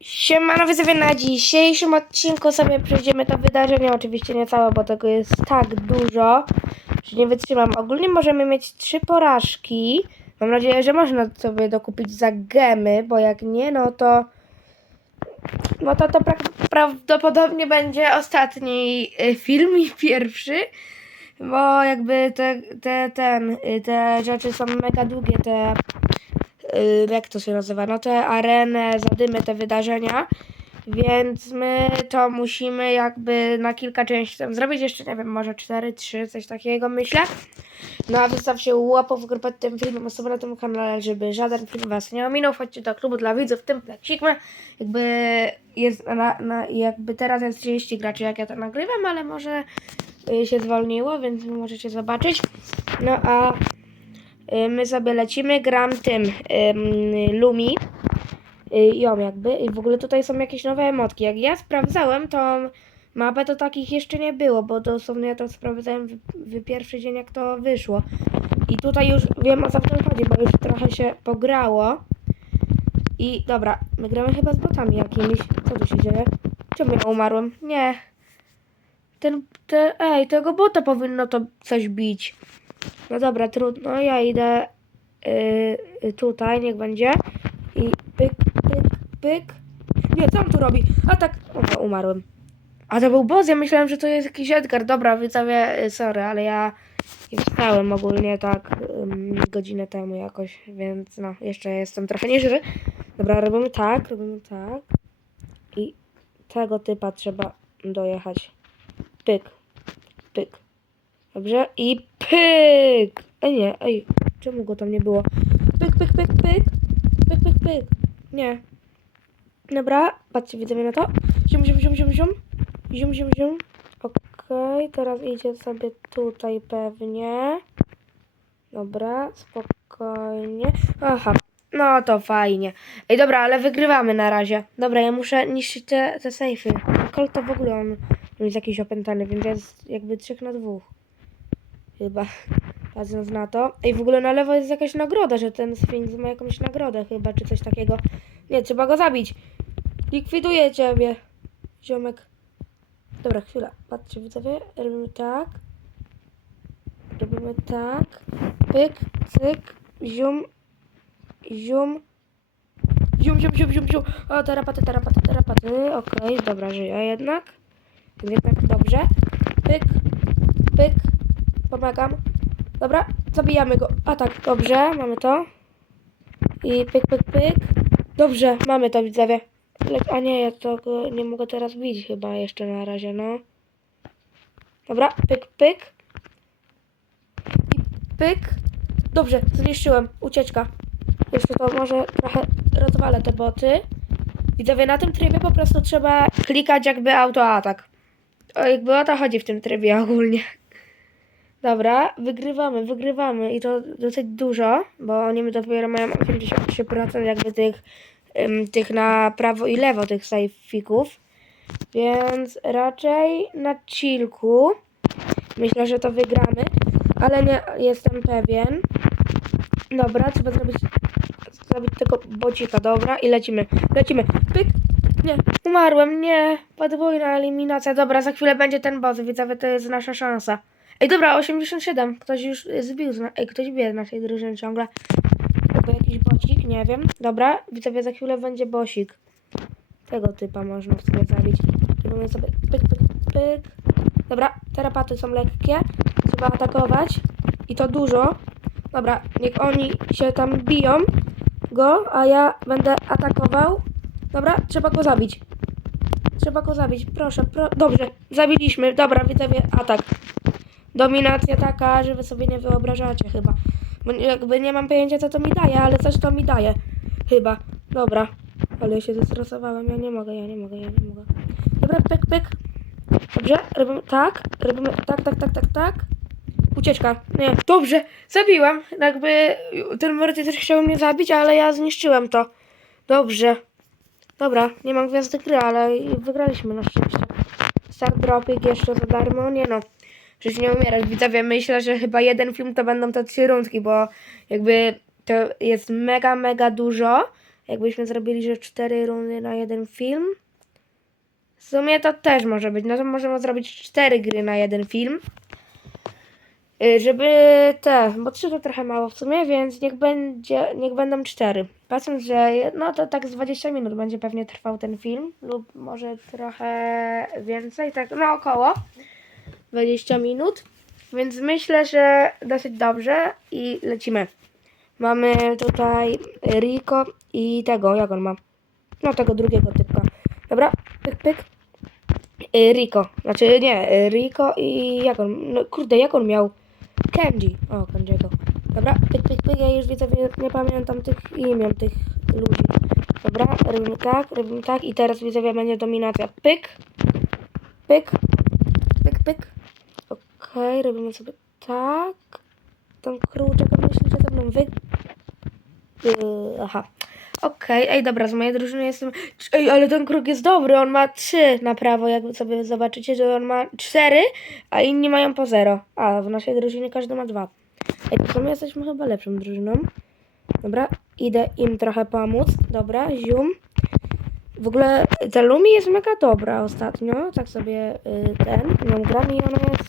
Siemano widzowie, na dzisiejszym odcinku sobie przejdziemy to wydarzenie, oczywiście nie całe, bo tego jest tak dużo, że nie wytrzymam. Ogólnie możemy mieć trzy porażki, mam nadzieję, że można sobie dokupić za gemy, bo jak nie, no to no to to pra- prawdopodobnie będzie ostatni y, film i pierwszy, bo jakby te, te, ten, y, te rzeczy są mega długie, te jak to się nazywa, no te areny, zadymy, te wydarzenia, więc my to musimy jakby na kilka części tam zrobić, jeszcze nie wiem, może 4, 3, coś takiego myślę. No a wystawcie łapów w pod tym filmem, osoby na tym kanale, żeby żaden film was nie ominął. Wchodźcie do klubu dla widzów, w tym Plexikma. Jakby jest, na, na, jakby teraz jest 30 graczy, jak ja to nagrywam, ale może y, się zwolniło, więc możecie zobaczyć. No a y, my sobie lecimy, gram tym ym, Lumi. Y, ją jakby. I w ogóle tutaj są jakieś nowe emotki. Jak ja sprawdzałem, to mapę to takich jeszcze nie było, bo dosłownie ja to sprawdzałem w, w pierwszy dzień, jak to wyszło. I tutaj już wiem o co w tym chodzi, bo już trochę się pograło. I dobra, my gramy chyba z botami jakimiś. Co tu się dzieje? Czemu ja umarłem? Nie. Ten, te, ej, tego bota powinno to coś bić. No dobra, trudno, ja idę yy, tutaj, niech będzie. I pyk, pyk, pyk. Nie, co on tu robi? A tak, o, umarłem. A to był boss, ja myślałem, że to jest jakiś Edgar. Dobra, widzowie, y, sorry, ale ja wstałem ogólnie tak godzinę temu jakoś, więc no, jeszcze jestem trochę nieżywy. Dobra, robimy tak, robimy tak. I tego typa trzeba dojechać. Pyk, pyk. Dobrze, i pyk! Ej, nie, ej, czemu go tam nie było? Pyk, pyk, pyk, pyk. Pyk, pyk, pyk. Nie. Dobra, patrzcie, widzowie na to. Zium, zium, zium, zium, zium. Zium, zium, zium. Okej, teraz idzie sobie tutaj pewnie. Dobra, spokojnie. Aha, no to fajnie. Ej, dobra, ale wygrywamy na razie. Dobra, ja muszę niszczyć te, te sejfy. Colt to w ogóle on jest jakiś opętany, więc jest jakby trzech na dwóch. Chyba, patrząc na to. Ej, w ogóle na lewo jest jakaś nagroda, że ten Sphinx ma jakąś nagrodę chyba, czy coś takiego. Nie, trzeba go zabić. Likwiduję ciebie, ziomek. Dobra, chwila. Patrzcie, widzowie. Robimy tak. Robimy tak. Pyk, cyk, zium, zium. Zium, zium, zium, zium, zium. O, terapaty, terapaty, terapaty. Okej, dobra, żyję jednak. Jednak dobrze. Pyk, pyk. Pomagam. Dobra, zabijamy go. A tak, dobrze, mamy to. I pyk, pyk, pyk. Dobrze, mamy to, widzowie. A nie, ja to nie mogę teraz bić chyba jeszcze na razie, no. Dobra, pyk, pyk. I pyk. Dobrze, zniszczyłem. Ucieczka. Jeszcze to może trochę rozwalę te boty. Widzowie, na tym trybie po prostu trzeba klikać jakby autoatak. O, jakby o to chodzi w tym trybie ogólnie. Dobra, wygrywamy, wygrywamy i to dosyć dużo, bo oni dopiero mają 83% jakby tych, tych na prawo i lewo tych sejfików, więc raczej na chillku myślę, że to wygramy, ale nie jestem pewien. Dobra, trzeba zrobić, zrobić tego bocika, dobra i lecimy, lecimy, pyk, nie, umarłem, nie, podwójna eliminacja, dobra, za chwilę będzie ten boss, widzowie, to jest nasza szansa. Ej, dobra, 87. Ktoś już zbił. Ej, ktoś bije z naszej drużyny ciągle. Albo jakiś bocik, nie wiem. Dobra, widzowie, za chwilę będzie bosik. Tego typa można w sumie zabić. Robimy sobie pyk, pyk, pyk. Dobra, terapaty są lekkie. Trzeba atakować. I to dużo. Dobra, niech oni się tam biją go, a ja będę atakował. Dobra, trzeba go zabić. Trzeba go zabić, proszę, pro... Dobrze, zabiliśmy. Dobra, widzowie, atak. Dominacja taka, że wy sobie nie wyobrażacie chyba. Bo jakby nie mam pojęcia co to mi daje, ale coś to mi daje. Chyba. Dobra. Ale ja się zestresowałem, ja nie mogę, ja nie mogę, ja nie mogę. Dobra, pyk, pyk. Dobrze, robimy tak, robimy tak, tak, tak, tak, tak. Ucieczka. Nie, dobrze, zabiłam. Jakby ten morty też chciał mnie zabić, ale ja zniszczyłem to. Dobrze. Dobra, nie mam gwiazdy gry, ale wygraliśmy na szczęście. Start dropik jeszcze za darmo, nie no. Przecież nie umierać. Widzowie, myślę, że chyba jeden film to będą te trzy rundki, bo jakby to jest mega, mega dużo. Jakbyśmy zrobili, że cztery rundy na jeden film. W sumie to też może być. No to możemy zrobić cztery gry na jeden film. Y, Żeby te, bo trzy to trochę mało w sumie, więc niech będzie, niech będą cztery. Patrząc, że no to tak z 20 minut będzie pewnie trwał ten film, lub może trochę więcej, tak no około 20 minut. Więc myślę, że dosyć dobrze i lecimy. Mamy tutaj Rico i tego, jak on ma? No tego drugiego typka. Dobra, pyk, pyk. Y, Rico, znaczy nie, y, Rico i jak on, no kurde, jak on miał? Kenji, o Kenjiego. Dobra, pyk, pyk, pyk, ja już widzę, nie pamiętam tych imion, tych ludzi. Dobra, robimy tak, robimy tak i teraz widzowie będzie dominacja. Pyk, pyk, pyk, pyk. Okej, robimy sobie tak. Ten kruczek, on myśli, że ze mną wy... Yy, aha. Okej, ej dobra, z mojej drużyny jestem... Ej, ale ten kruk jest dobry, on ma trzy na prawo, jak sobie zobaczycie, że on ma cztery, a inni mają po zero. A, w naszej drużynie każdy ma dwa. Ej, to my jesteśmy chyba lepszą drużyną. Dobra, idę im trochę pomóc. Dobra, zium. W ogóle ta Lumi jest mega dobra ostatnio, tak sobie y, ten, ją gram i ona jest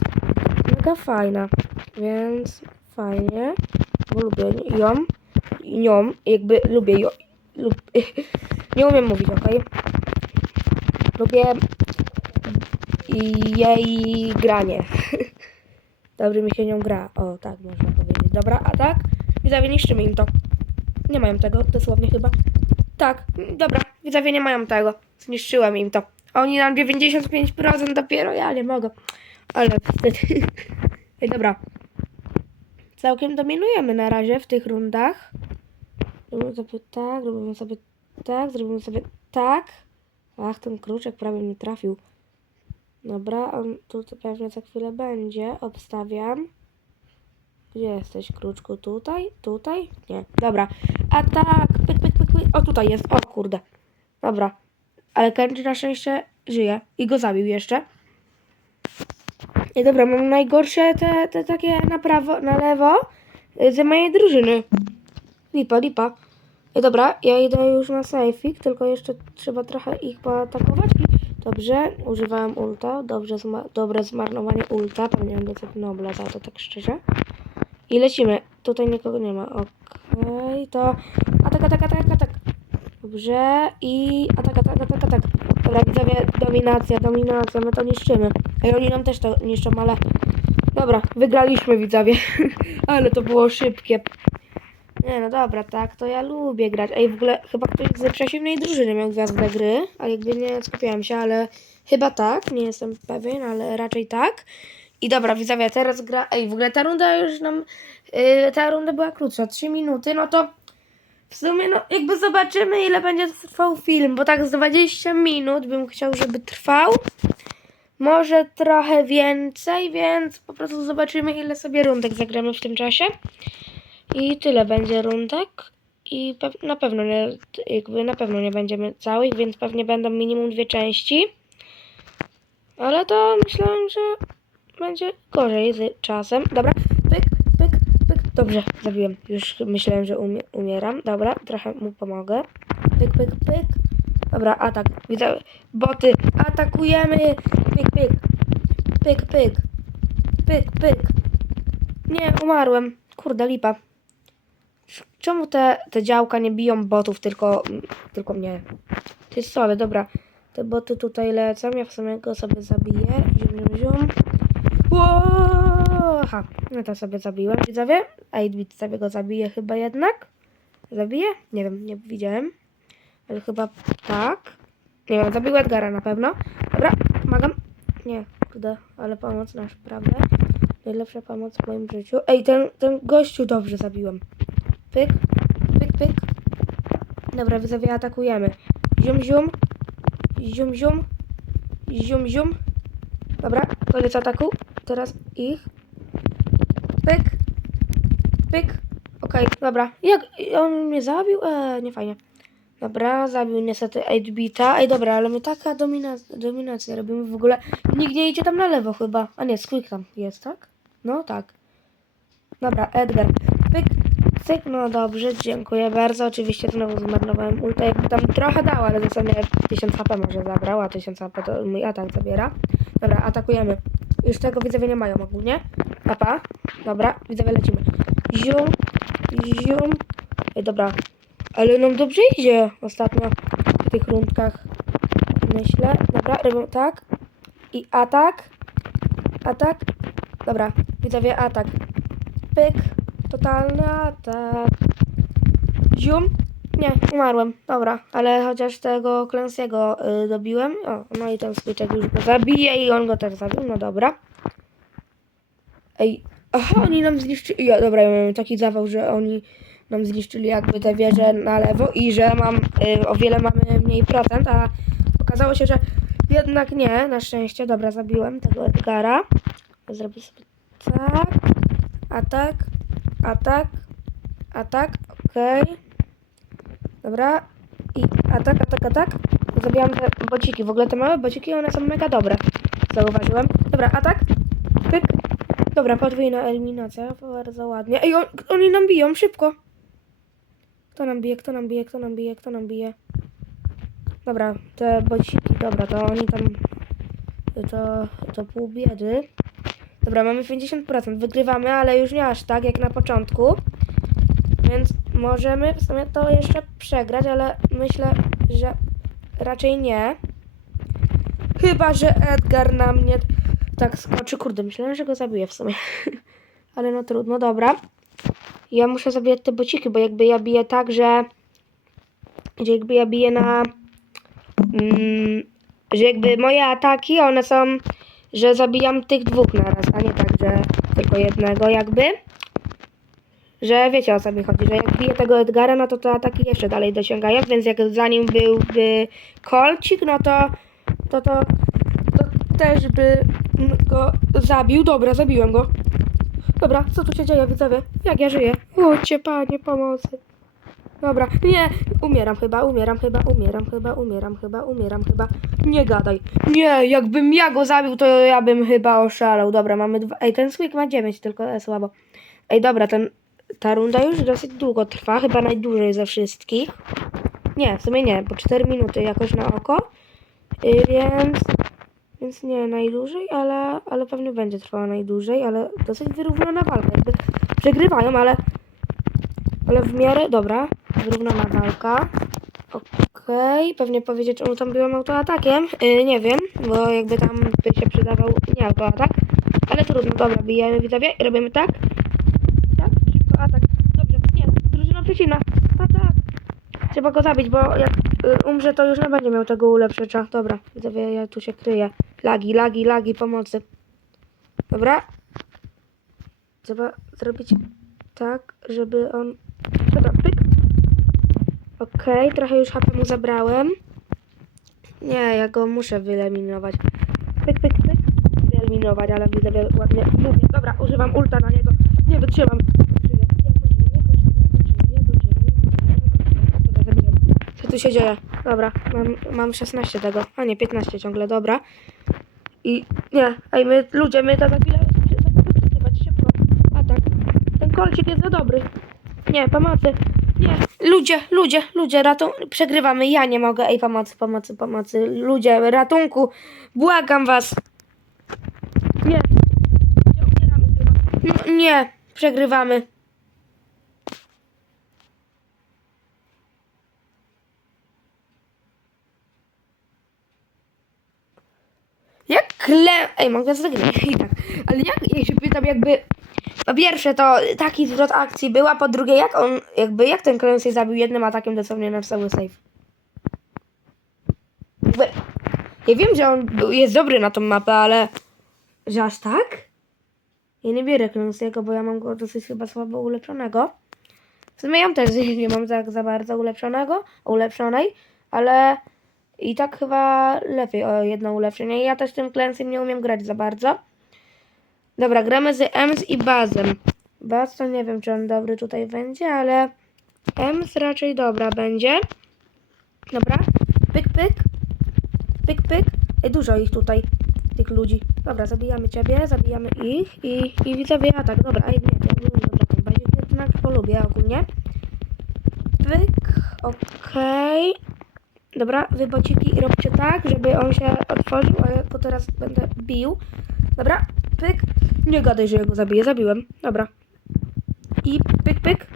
fajna, więc fajnie, bo lubię ją, nią, jakby lubię ją, lub, nie umiem mówić, okej? Lubię jej granie. Dobrze mi się nią gra, o tak można powiedzieć. Dobra, a tak? Widzowie, niszczymy im to. Nie mają tego, dosłownie chyba. Tak, dobra, widzowie nie mają tego. Zniszczyłem im to. Oni nam 95% dopiero, ja nie mogę. Ale. Ej, dobra. Całkiem dominujemy na razie w tych rundach. Robimy sobie tak, robimy sobie tak, zrobimy sobie tak. Ach, ten kruczek prawie mi trafił. Dobra, on tu pewnie za chwilę będzie. Obstawiam. Gdzie jesteś, kruczku? Tutaj? Tutaj? Nie. Dobra. A tak. Pyk, pyk, pyk, pyk. O, tutaj jest. O, kurde. Dobra. Ale Kenji na szczęście żyje. I go zabił jeszcze. I dobra, mam najgorsze te, te takie na prawo, na lewo y, ze mojej drużyny. Lipa, lipa. I dobra, ja idę już na sejfik, tylko jeszcze trzeba trochę ich poatakować. Dobrze, używałem ulta. Dobrze, zma dobre zmarnowanie ulta. Powinienem dostać Nobla za to, tak szczerze. I lecimy. Tutaj nikogo nie ma. Okej, to atak, atak, atak, atak. Dobrze. I atak, atak, atak. Dobra, widzowie, dominacja, dominacja. My to niszczymy. Ej, oni nam też to niszczą, ale... Dobra, wygraliśmy, widzowie. ale to było szybkie. Nie, no dobra, tak, to ja lubię grać. Ej, w ogóle chyba ktoś ze przeciwnej drużyny miał gwiazdę gry, a jakby nie skupiałem się, ale chyba tak, nie jestem pewien, ale raczej tak. I dobra, widzowie, teraz gra... Ej, w ogóle ta runda już nam... Yy, ta runda była krótsza, 3 minuty, no to w sumie, no jakby zobaczymy, ile będzie trwał film, bo tak z 20 minut bym chciał, żeby trwał. Może trochę więcej, więc po prostu zobaczymy, ile sobie rundek zagramy w tym czasie. I tyle będzie rundek. I pe- na pewno nie, jakby na pewno nie będziemy całych, więc pewnie będą minimum dwie części. Ale to myślałem, że będzie gorzej z czasem. Dobra. Dobrze, zabiłem. Już myślałem, że umie- umieram. Dobra, trochę mu pomogę. Pyk, pyk, pyk. Dobra, atak. Widzę, boty. Atakujemy. Pyk, pyk. Pyk, pyk. Pyk, pyk. Nie, umarłem. Kurde, lipa. Czemu te, te działka nie biją botów, tylko, tylko mnie? To jest słabe, dobra. Te boty tutaj lecą, ja w sumie go sobie zabiję. Zium, zium, zium. Ło! Aha, no to sobie zabiłem, widzowie. Aidbit sobie go zabije chyba jednak. Zabije? Nie wiem, nie widziałem. Ale chyba tak. Nie wiem, zabił Edgara na pewno. Dobra, pomagam. Nie, kurde, ale pomoc nasz, prawda? Najlepsza pomoc w moim życiu. Ej, ten, ten gościu dobrze zabiłem. Pyk, pyk, pyk. Dobra, widzowie, atakujemy. Zium, zium. Zium, zium. Zium, zium. Dobra, koniec ataku. Teraz ich. Pyk. Okej, dobra. Jak on mnie zabił? Eee, nie fajnie. Dobra, zabił niestety 8-bita. Ej, dobra, ale my taka domina- dominacja robimy w ogóle. Nikt nie idzie tam na lewo chyba. A nie, Squeak tam jest, tak? No tak. Dobra, Edgar. Pyk. Fantastyk, no dobrze, dziękuję bardzo. Oczywiście znowu zmarnowałem ulta, jakby tam trochę dał, ale dosłownie 1000 HP może zabrał, a 1000 HP to mój atak zabiera. Dobra, atakujemy. Już tego widzowie nie mają ogólnie. Papa, dobra, widzowie lecimy. Zium, zium. Ej, dobra, ale nam dobrze idzie ostatnio w tych rundkach. Myślę. Dobra, robią tak. I atak. Atak. Dobra, widzowie, atak. Pyk. Totalny atak. Zium. Nie, umarłem. Dobra, ale chociaż tego Clancy'ego y, dobiłem. O, no i ten switchek już go zabije i on go też zabił. No dobra. Ej, aha, oni nam zniszczyli. Ja, dobra, ja miałem taki zawał, że oni nam zniszczyli jakby te wieże na lewo i że mam y, o wiele mamy mniej procent, a okazało się, że jednak nie, na szczęście. Dobra, zabiłem tego Edgara. Zrobię sobie tak. Atak. Atak. Atak. Okej. Dobra. I atak, atak, atak. Zabijam te bociki. W ogóle te małe bociki, one są mega dobre. Zauważyłem. Dobra, atak. Pyk. Dobra, podwójna eliminacja. Bardzo ładnie. Ej, on, oni nam biją, szybko. Kto nam bije, kto nam bije, kto nam bije, kto nam bije? Dobra, te bociki, dobra, to oni tam... To, to pół biedy. Dobra, mamy 50%. Wygrywamy, ale już nie aż tak jak na początku. Więc możemy w sumie to jeszcze przegrać, ale myślę, że raczej nie. Chyba, że Edgar na mnie tak skoczy. Kurde, myślałem, że go zabiję w sumie. ale no trudno, dobra. Ja muszę zabijać te bociki, bo jakby ja biję tak, że... Że jakby ja biję na... Mm, że jakby moje ataki, one są... Że zabijam tych dwóch naraz, a nie tak, że tylko jednego jakby. Że wiecie o co mi chodzi, że jak biję tego Edgara, no to te ataki jeszcze dalej dosięgają, więc jak za nim byłby kolcik, no to to, to, to też by go zabił. Dobra, zabiłem go. Dobra, co tu się dzieje, widzowie? Jak ja żyję? Cię, panie, pomocy. Dobra, nie, umieram chyba, umieram chyba, umieram chyba, umieram chyba, umieram chyba. Nie gadaj. Nie, jakbym ja go zabił, to ja bym chyba oszalał. Dobra, mamy dwa. Ej, ten Squeak ma 9, tylko e, słabo. Ej, dobra, ten, ta runda już dosyć długo trwa, chyba najdłużej ze wszystkich. Nie, w sumie nie, bo 4 minuty jakoś na oko. Y, więc, więc nie najdłużej, ale, ale pewnie będzie trwała najdłużej, ale dosyć wyrównana walka. Jakby przegrywają, ale, ale w miarę, dobra, wyrównana walka. Okej, pewnie powiedzieć, czemu tam byłem autoatakiem. Y, nie wiem, bo jakby tam by się przydawał nie autoatak. Ale trudno, dobra, bijemy widzowie i robimy tak. Tak, szybko, atak. Dobrze, nie, drużyna przeciwna. Atak. Trzeba go zabić, bo jak umrze, to już nie będzie miał tego ulepszycza. Dobra, widzowie, ja tu się kryję. Lagi, lagi, lagi, pomocy. Dobra. Trzeba zrobić tak, żeby on... Dobra, pyk. Okej, trochę już HP mu zabrałem. Nie, ja go muszę wyeliminować. Pyk, pyk, pyk. Wyeliminować, ale widzowie ładnie. Dobra, używam ulta na niego. Nie wytrzymam. Żyję. Jak on żyje, jak on żyje, jak on żyje, jak on żyje, jak on żyje. Dobra, zabiłem. Co tu się dzieje? Dobra, mam, mam 16 tego. A nie, 15 ciągle, dobra. I nie, ej, my ludzie, my to za chwilę szybko. A tak, ten kolcik jest za dobry. Nie, pomocy. Nie, ludzie, ludzie, ludzie, ratung... Przegrywamy, ja nie mogę. Ej, pomocy, pomocy, pomocy. Ludzie, ratunku. Błagam was. Nie. Nie. No, nie, przegrywamy. Jak kle... Ej, mogę zagrać i tak. Ale jak, ja się pytam jakby... Po pierwsze to taki zwrot akcji był, a po drugie jak on, jakby jak ten Clancy zabił jednym atakiem dosłownie na cały save. Jakby, ja wiem, że on był, jest dobry na tą mapę, ale że aż tak? Ja nie biorę Clancy'ego, bo ja mam go dosyć chyba słabo ulepszonego. W sumie ja też nie mam tak za bardzo ulepszonego, ulepszonej, ale i tak chyba lepiej o jedno ulepszenie. Ja też tym Clancy'm nie umiem grać za bardzo. Dobra, gramy z Ems i Bazem. Baz to nie wiem, czy on dobry tutaj będzie, ale Ems raczej dobra będzie. Dobra, pyk, pyk. Pyk, pyk. Ej, dużo ich tutaj, tych ludzi. Dobra, zabijamy ciebie, zabijamy ich i, i widzowie atak. Dobra, ej, nie, to nie dobra, ten bazik jednak polubię ogólnie. Pyk, okej. Dobra, wy bociki róbcie tak, żeby on się otworzył, a ja go teraz będę bił. Dobra, pyk. Nie gadaj, że ja go zabiję, zabiłem. Dobra. I pyk, pyk.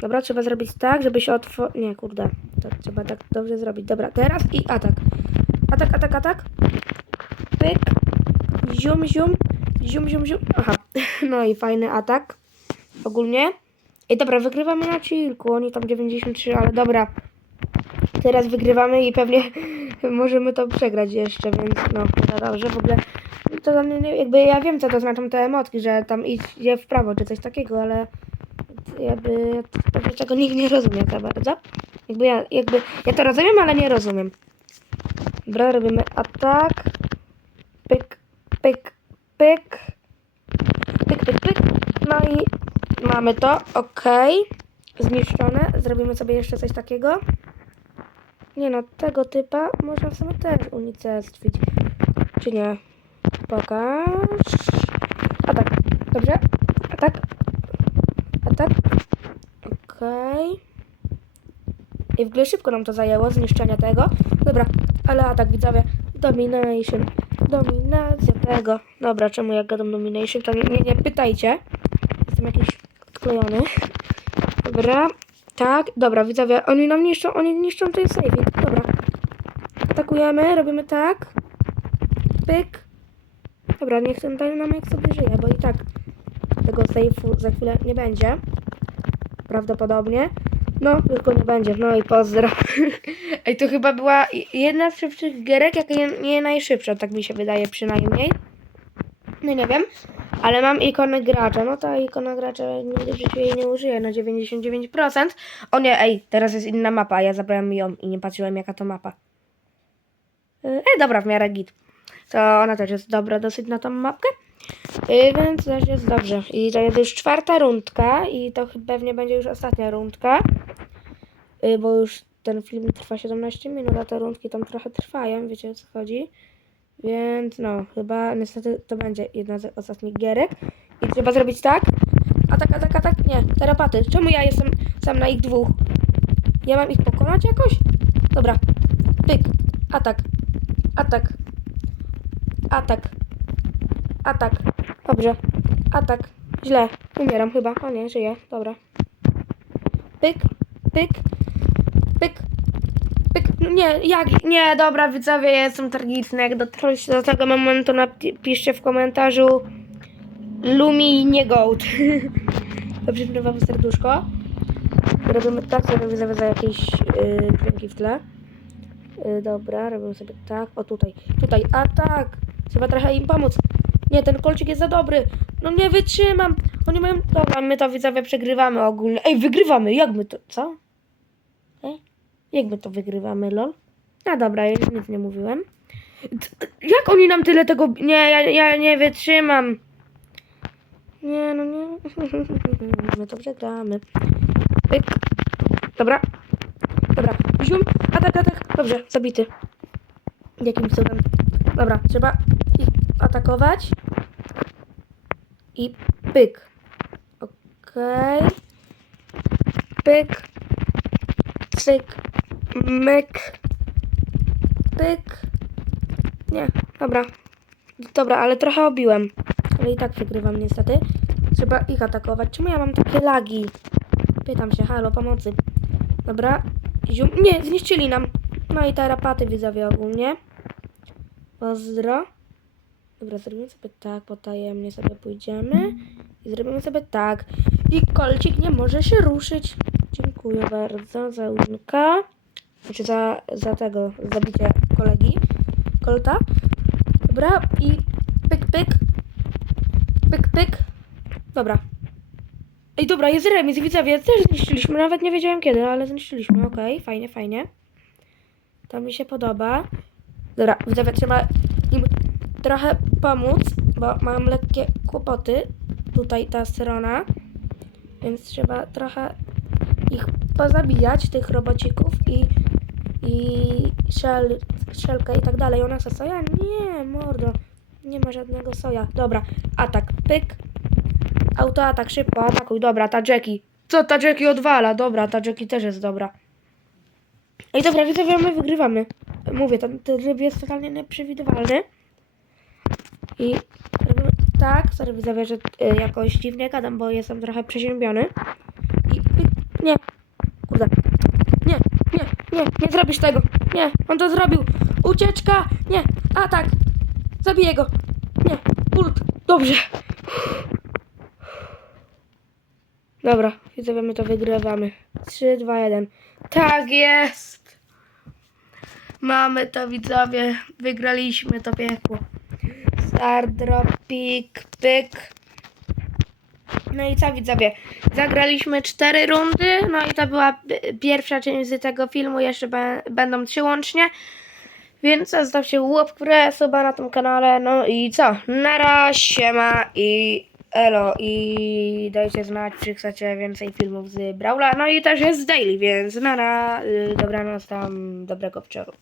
Dobra, trzeba zrobić tak, żeby się otworzył. Nie, kurde. To trzeba tak dobrze zrobić. Dobra, teraz i atak. Atak, atak, atak. Pyk. Zium, zium. Zium, zium, zium. Aha. No i fajny atak. Ogólnie. I dobra, wygrywamy na chillku. Oni tam 93, ale dobra. Teraz wygrywamy i pewnie możemy to przegrać jeszcze, więc no, no dobrze. W ogóle to dla mnie nie- jakby ja wiem, co to znaczą te emotki, że tam idzie w prawo czy coś takiego, ale jakby tego nikt nie rozumie za bardzo. Jakby ja, jakby ja to rozumiem, ale nie rozumiem. Dobra, robimy atak. Pyk, pyk, pyk. Pyk, pyk, pyk. No i mamy to. Ok. Zniszczone. Zrobimy sobie jeszcze coś takiego. Nie no, tego typa można w sumie też unicestwić. Czy nie? Pokaż. Atak. Dobrze. Atak. Atak. Okej. I w ogóle szybko nam to zajęło, zniszczenie tego. Dobra, ale atak widzowie. Domination. Dominacja tego. Dobra, czemu jak gadam domination, to nie, nie, nie pytajcie. Jestem jakiś odklejony. Dobra. Tak, dobra, widzowie, oni nam niszczą, oni niszczą ten saving. Dobra. Atakujemy, robimy tak. Pyk. Dobra, niech ten dynamik sobie żyje, bo i tak tego safe'u za chwilę nie będzie. Prawdopodobnie. No, tylko nie będzie. No i pozdro. Ej, to chyba była jedna z szybszych gierek, jak nie najszybsza, tak mi się wydaje przynajmniej. No nie wiem. Ale mam ikonę gracza. No ta ikona gracza nigdy w życiu jej nie użyję na 99%. O nie, ej, teraz jest inna mapa, ja zabrałem ją i nie patrzyłem jaka to mapa. Ej, dobra, w miarę git. To ona też jest dobra dosyć na tą mapkę. Yy, więc też jest dobrze. I to jest już czwarta rundka i to pewnie będzie już ostatnia rundka. Yy, bo już ten film trwa 17 minut, a te rundki tam trochę trwają, wiecie o co chodzi. Więc no, chyba niestety to będzie jedna z ostatnich gierek. I trzeba zrobić tak. Atak, atak, atak. Nie, terapaty. Czemu ja jestem sam na ich dwóch? Ja mam ich pokonać jakoś? Dobra. Pyk. Atak. Atak. Atak. Atak. Dobrze. Atak. Źle. Umieram chyba. O nie, żyję. Dobra. Pyk. Pyk. Nie, jak? Nie, dobra, widzowie, jestem tragiczny. Jak dotrwaliście do tego momentu, napiszcie w komentarzu Lumi nie goat. Dobrze, wam serduszko. Robimy tak, sobie widzowie za jakieś yy, dźwięki w tle. Yy, dobra, robimy sobie tak. O, tutaj. Tutaj. A tak! Trzeba trochę im pomóc. Nie, ten kolczyk jest za dobry. No nie wytrzymam. Oni mają... Dobra, my to widzowie przegrywamy ogólnie. Ej, wygrywamy. Jak my to... Co? Ej? Jak my to wygrywamy, lol? No dobra, już nic nie mówiłem. Jak oni nam tyle tego... Nie, ja, ja nie wytrzymam. Nie, no nie. My to przegramy. Pyk. Dobra. Dobra. Zium. Atak, atak. Dobrze, zabity. Jakim cudem. Dobra, trzeba ich atakować. I pyk. Okej. Pyk. Cyk. Myk. Pyk. Nie, dobra. Dobra, ale trochę obiłem. Ale i tak przegrywam niestety. Trzeba ich atakować. Czemu ja mam takie lagi? Pytam się, halo, pomocy. Dobra. Zium. Nie, zniszczyli nam. No i tarapaty widzowie ogólnie. Pozdro. Dobra, zrobimy sobie tak, potajemnie sobie pójdziemy. I zrobimy sobie tak. I kolcik nie może się ruszyć. Dziękuję bardzo za unka. Znaczy za, za tego, za zabicie kolegi. Kolta. Dobra, i pyk, pyk. Pyk, pyk. Dobra. Ej, dobra, jest remis, widzowie, też zniszczyliśmy, nawet nie wiedziałem kiedy, ale zniszczyliśmy, okej, fajnie, fajnie. To mi się podoba. Dobra, widzowie, trzeba im trochę pomóc, bo mają lekkie kłopoty, tutaj ta strona, więc trzeba trochę ich pozabijać, tych robocików i i szel, szelkę i tak dalej. Ona chce soja? Nie, mordo. Nie ma żadnego soja. Dobra, atak. Pyk. autoatak, szybko, atakuj. Dobra, ta Jackie. Co ta Jackie odwala? Dobra, ta Jackie też jest dobra. Ej, dobra, widzowie, my wygrywamy. Mówię, ten, ten ryb jest totalnie nieprzewidywalny. I tak, sorry widzowie, że y, jakoś dziwnie gadam, bo jestem trochę przeziębiony. I nie, kurde. Nie, nie, nie, zrobisz tego. Nie, on to zrobił. Ucieczka, nie, atak. Zabiję go. Nie, ult. Dobrze. Dobra, widzowie, my to wygrywamy. 3, 2, 1. Tak jest! Mamy to, widzowie. Wygraliśmy to piekło. Star, drop, pik, pyk. No i co, widzowie? Zagraliśmy cztery rundy. No i to była pierwsza część z tego filmu. Jeszcze będą trzy łącznie. Więc zostawcie łap w suba na tym kanale. No i co? Nara, siema i elo. I dajcie znać, czy chcecie więcej filmów z Brawla. No i też jest daily, więc nara, y, dobranoc tam, dobrego wieczoru.